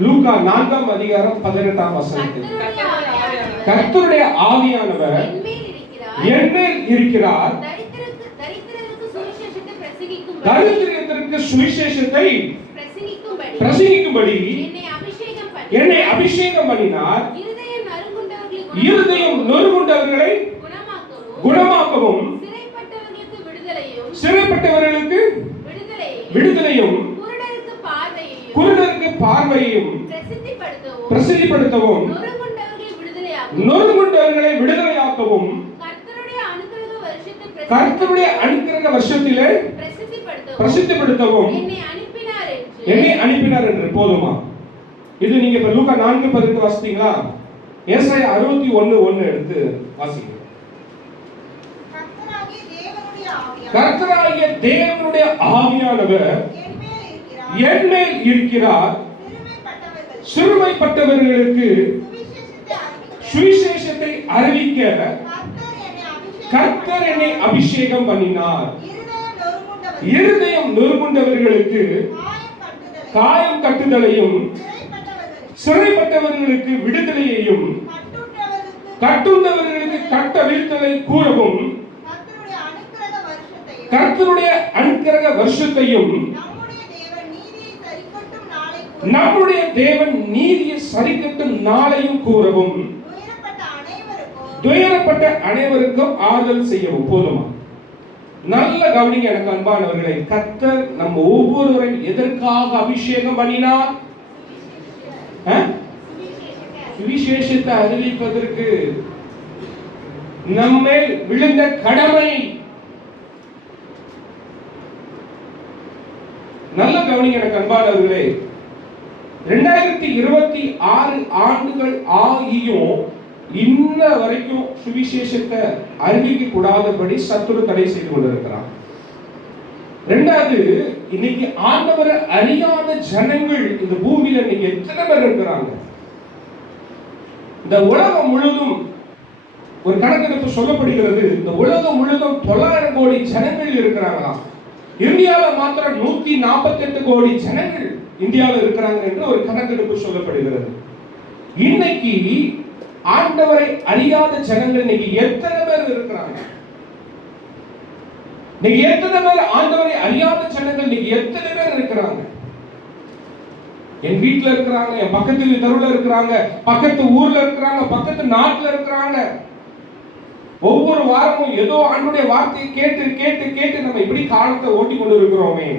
லூக்கா 4ஆம் அதிகாரம் 18ஆம் வசனத்தில் கர்த்தருடைய ஆவியானவர் என்மேல் இருக்கிறார், தரித்திரருக்கு சுவிசேஷத்தை பிரசங்கிக்கும்படி என்னை அபிஷேகம் பண்ணினார், இருதயம் நொறுங்குண்டவர்களை குணமாக்கவும் சிறைப்பட்டவர்களுக்கு விடுதலையும் குருடருக்கு பார்வையையும் பிரசித்திப்படுத்தவும் நொறுங்குண்டவர்களை விடுதலையாக்கவும் கர்த்தருடைய அனுக்கிரக வருஷத்திலே பிரசித்திப்படுத்தவும் என்னை அனுப்பினார் என்று. போதுமா? இது நீங்க இப்ப லூக்கா 4:18 வாசித்தீங்களா? ஏசாயா 61:1 எடுத்து வாசிங்க. கர்த்தராகிய தேவனுடைய ஆவியானவர் என்மேல் இருக்கிறார், சிறுமைப்பட்டவர்களுக்கு சுவிசேஷத்தை அறிவிக்க கர்த்தர் என்னை அபிஷேகம் பண்ணினார், இருதயம் நொறுங்குண்டவர்களுக்கு காயம் கட்டுதலையும் சிறைப்பட்டவர்களுக்கு விடுதலையையும் கட்டுண்டவர்களுக்கு கட்டவிழ்த்தலை கூறவும் கர்த்தருடைய அனுக்கிரக வருஷத்தையும் நம்முடைய தேவன் நீதியை சரிக்கட்டும் நாளையும் கூறவும் துயரப்பட்ட அனைவருக்கும் ஆறுதல் செய்யவும். போதுமா? நல்ல கவனிங்க எனக்கு அன்பானவர்களை. கர்த்தர் நம்ம ஒவ்வொருவரையும் எதற்காக அபிஷேகம் பண்ணினார்? சுவிசேஷத்தை அறிவிப்பதற்கு நம்மேல் விழுந்த கடமை. நல்ல கவனிங்க எனக்கு அன்பானவர்களே. 2026 ஆண்டுகள் ஆகியும் இன்ன வரைக்கும் சுவிசேஷத்தை அறிவிக்க கூடாதபடி சத்துரு தடை செய்து கொண்டிருக்கிறான். இரண்டாவது, இன்னைக்கு ஆண்டவரை அறியாத ஜனங்கள் இந்த பூமியில இன்னைக்கு எத்தனை பேர் இருக்கிறாங்க? இந்த உலகம் முழுதும் ஒரு கணக்கெடுப்பு சொல்லப்படுகிறது, இந்த உலகம் முழுதும் 900 கோடி ஜனங்கள் இருக்கிறாங்களா? இந்தியாவில் மாத்திரம் 148 கோடி ஜனங்கள் இந்தியாவில் இருக்கிறாங்க என்று ஒரு கணக்கெடுப்பு சொல்லப்படுகிறது. இன்னைக்கு ஆண்டவரை அறியாத ஜனங்கள் இன்னைக்கு எத்தனை பேர் இருக்கிறாங்க? இன்னைக்கு எத்தனை பேர் ஆண்டவரை அறியாத ஜனங்கள் இன்னைக்கு எத்தனை பேர் இருக்கிறாங்க? என் வீட்டுல இருக்கிறாங்க, என் பக்கத்து தெருவுல இருக்கிறாங்க, பக்கத்து ஊர்ல இருக்கிறாங்க, பக்கத்து நாட்டுல இருக்கிறாங்க. ஒவ்வொரு வாரமும் ஏதோ ஆண்டவருடைய வார்த்தையை கேட்டு கேட்டு கேட்டு நம்ம இப்படி காலத்தை ஓட்டி கொண்டு இருக்கிறோமே.